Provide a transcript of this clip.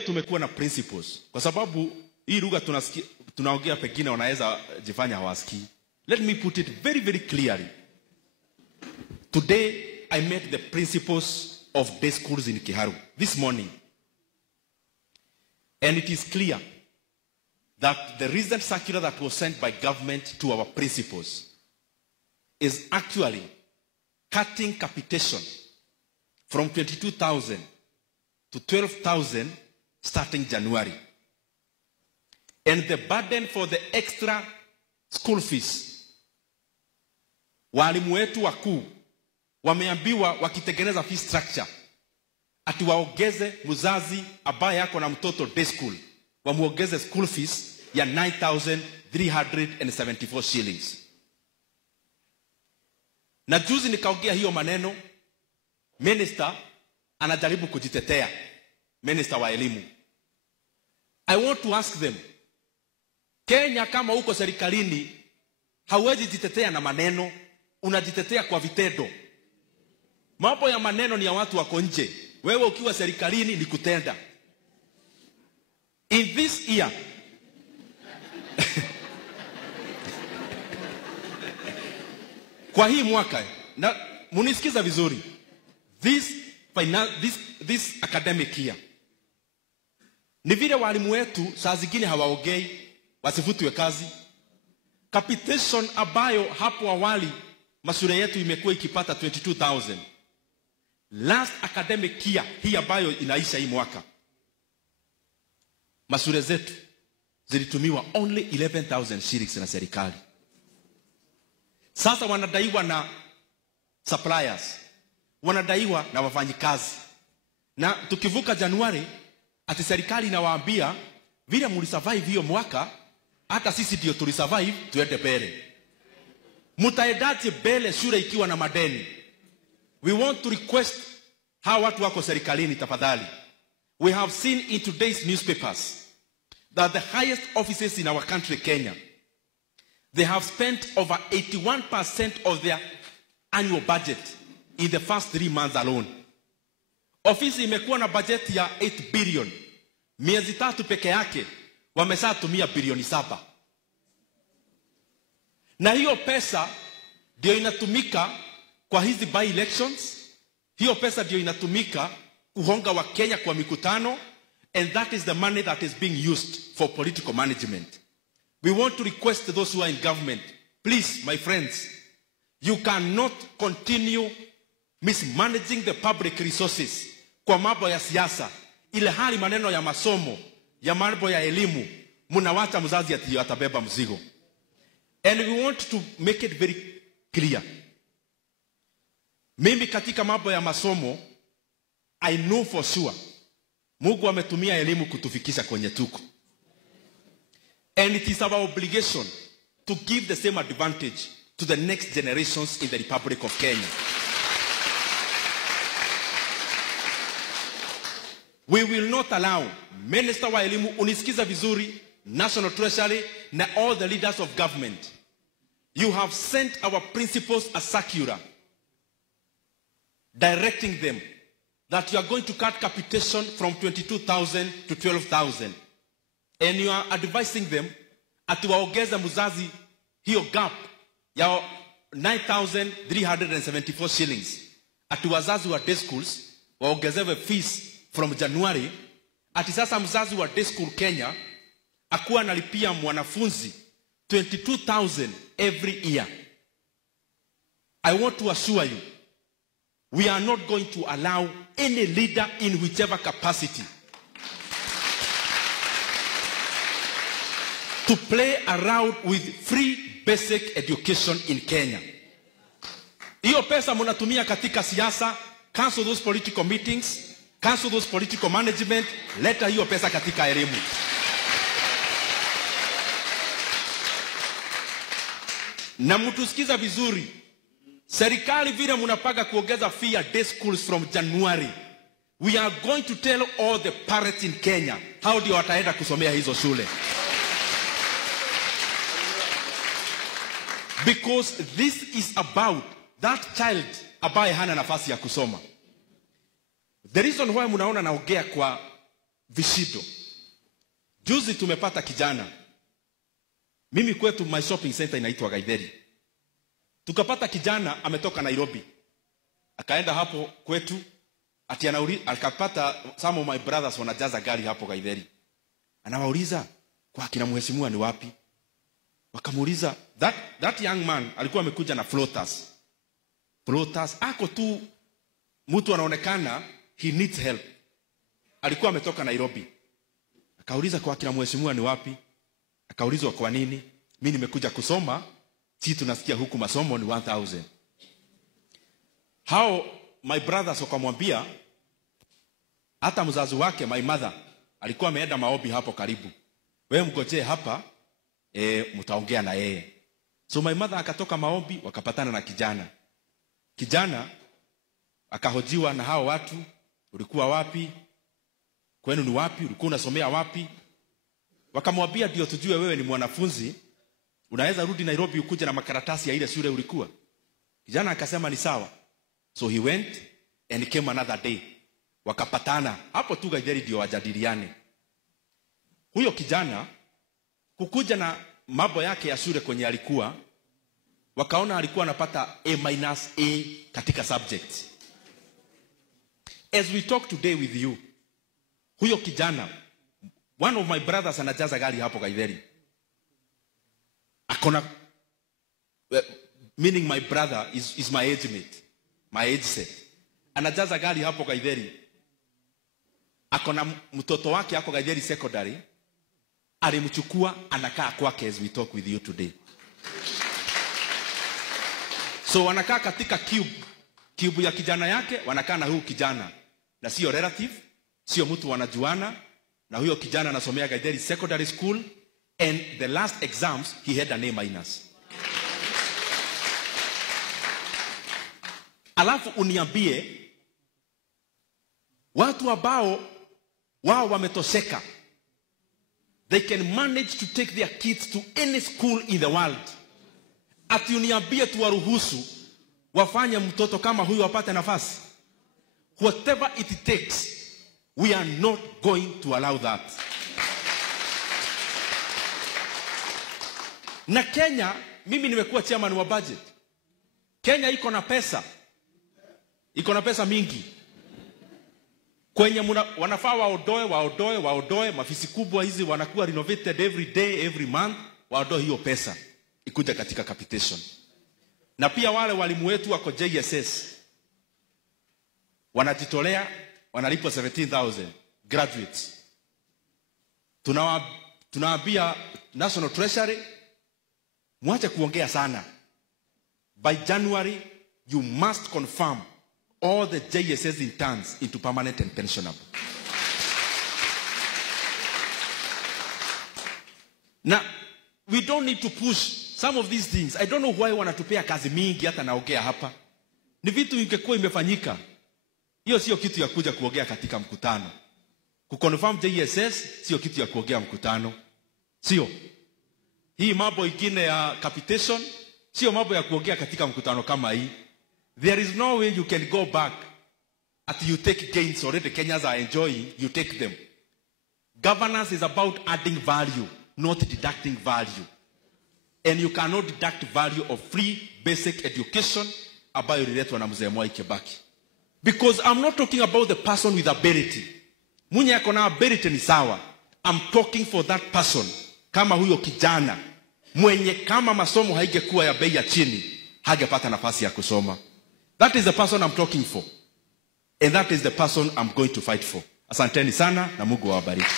tumekuwa na principles. Kwa sababu hii lugha tunaongea pengine wanaweza jifanya hawasikii. Let me put it very, very clearly. Today, I met the principals of day schools in Kiharu this morning. And it is clear that the recent circular that was sent by government to our principals is actually cutting capitation from 22,000 to 12,000 starting January. And the burden for the extra school fees, walimu wetu wakuu wameambiwa wakitengeneza fee structure ati waongeze mzazi ambaye yako na mtoto day school wamuongeze school fees ya 9,374 shillings. Na juzi nikaongea hiyo maneno, minister anajaribu kujitetea, minister wa elimu. I want to ask them, Kenya kama uko serikalini hauwezi jitetea na maneno, unajitetea kwa vitendo. Mambo ya maneno ni ya watu wako nje. Wewe ukiwa serikalini ni kutenda. In this year kwa hii mwaka, na munisikiza vizuri, this academic year, ni vile walimu wetu saa zingine hawaongei wasifutwe kazi. Capitation ambayo hapo awali mashule yetu imekuwa ikipata 22,000. Last academic year hii ambayo inaisha hii mwaka, mashule zetu zilitumiwa only 11,000 shillings na serikali. Sasa wanadaiwa na suppliers, wanadaiwa na wafanyikazi. Na tukivuka Januari, ati serikali inawaambia vile mlisurvive hiyo mwaka, hata sisi ndio tulisurvive, tuende mbele. Mtaendaje mbele shule ikiwa na madeni? We want to request hawa watu wako serikalini tafadhali. We have seen in today's newspapers that the highest offices in our country, Kenya, they have spent over 81% of their annual budget in the first 3 months alone. Ofisi imekuwa na budget ya 8 billion. Miezi 3 peke yake wameshatumia bilioni 7. Na hiyo pesa ndio inatumika kwa hizi by elections. Hiyo pesa ndio inatumika kuhonga wa Kenya kwa mikutano, and that is the money that is being used for political management. We want to request those who are in government, please, my friends, you cannot continue mismanaging the public resources kwa mambo ya siasa, ile hali maneno ya masomo, ya mambo ya elimu, munawacha mzazi ati atabeba mzigo. And we want to make it very clear. Mimi katika mambo ya masomo, I know for sure Mungu ametumia elimu kutufikisha kwenye tuko. And it is our obligation to give the same advantage to the next generations in the Republic of Kenya. We will not allow, Minister wa elimu, unisikiza vizuri, National Treasury, na all the leaders of government. You have sent our principals a circular directing them that you are going to cut capitation from 22,000 to 12,000. And you are advising them ati waongeze mzazi hiyo gap ya 9,374 shillings. Ati wazazi wa day schools waongezewe fees from January. Ati sasa mzazi wa day school Kenya akuwa analipia mwanafunzi 22,000 every year. I want to assure you, we are not going to allow any leader in whichever capacity to play around with free basic education in Kenya. Hiyo pesa mnatumia katika siasa, cancel those political meetings, cancel those political management, leta hiyo pesa katika elimu. Na mtusikiza vizuri, serikali vile mnapaga kuongeza fee ya day schools from January, we are going to tell all the parents in Kenya how ndio wataenda kusomea hizo shule. Because this is about that child ambaye hana nafasi ya kusoma. The reason why mnaona naongea kwa vishindo. Juzi tumepata kijana. Mimi kwetu my shopping center inaitwa Gaitheri. Tukapata kijana ametoka Nairobi. Akaenda hapo kwetu ati akapata some of my brothers wanajaza gari hapo Gaitheri. Anawauliza kwa kina mheshimiwa ni wapi? Wakamuuliza that young man alikuwa amekuja na floaters. Floaters ako tu mtu anaonekana he needs help. Alikuwa ametoka Nairobi. Akauliza kwa kina mheshimiwa ni wapi? Akaulizwa kwa nini? Mimi nimekuja kusoma, si tunasikia huku masomo ni 1000. How my brothers wakamwambia hata mzazi wake my mother alikuwa ameenda maombi hapo karibu. Wewe mgojee hapa mtaongea na yeye. So my mother akatoka maombi wakapatana na kijana. Kijana akahojiwa na hao watu, ulikuwa wapi? Kwenu ni wapi? Ulikuwa unasomea wapi? Wakamwambia ndio tujue wewe ni mwanafunzi, unaweza rudi Nairobi ukuje na makaratasi ya ile shule ulikuwa. Kijana akasema ni sawa. So he went and came another day. Wakapatana. Hapo tu Gaitheri ndio wajadiliane. Huyo kijana kukuja na mambo yake ya shule kwenye alikuwa, wakaona alikuwa anapata A- katika subject. As we talk today with you, huyo kijana, one of my brothers anajaza gari hapo Gaitheri. Akona meaning my brother is my age mate, my age set. Anajaza gari hapo Gaitheri. Akona mtoto wake hapo Gaitheri secondary. Alimchukua anakaa kwake as we talk with you today. So wanakaa katika cube ya kijana yake, wanakaa na huyu kijana. Na sio relative, sio mtu wanajuana, na huyo kijana anasomea Gaitheri Secondary School, and the last exams he had an A-. Alafu uniambie watu ambao wao wametosheka, they can manage to take their kids to any school in the world. Ati uniambie tuwaruhusu wafanye mtoto kama huyu apate nafasi? Whatever it takes, we are not going to allow that. Na Kenya, mimi nimekuwa chairman wa budget. Kenya iko na pesa. Iko na pesa mingi. Kwenye wanafaa waodoe mafisi kubwa hizi wanakuwa renovated every day, every month, waodoe hiyo pesa ikuja katika capitation. Na pia wale walimu wetu wako JSS wanajitolea, wanalipwa 17,000 graduates. Tunawaambia National Treasury, mwache kuongea sana. By January you must confirm all the JSS interns into permanent and pensionable. Now, we don't need to push some of these things. I don't know why wanatupea kazi mingi hata naongea hapa. Ni vitu ingekuwa imefanyika. Hiyo sio kitu ya kuja kuongea katika mkutano. Kuconfirm JSS sio kitu ya kuongea mkutano. Sio. Hii mambo ingine ya capitation sio mambo ya kuongea katika mkutano kama hii. There is no way you can go back after you take gains already Kenyans are enjoying, you take them. Governance is about adding value, not deducting value. And you cannot deduct value of free basic education ambayo ililetwa na mzee Mwai Kibaki. Because I'm not talking about the person with ability. Mwenye ako na ability ni sawa. I'm talking for that person. Kama huyo kijana mwenye kama masomo haingekuwa ya bei ya chini, hangepata nafasi ya kusoma. That is the person I'm talking for. And that is the person I'm going to fight for. Asanteni sana na Mungu awabariki.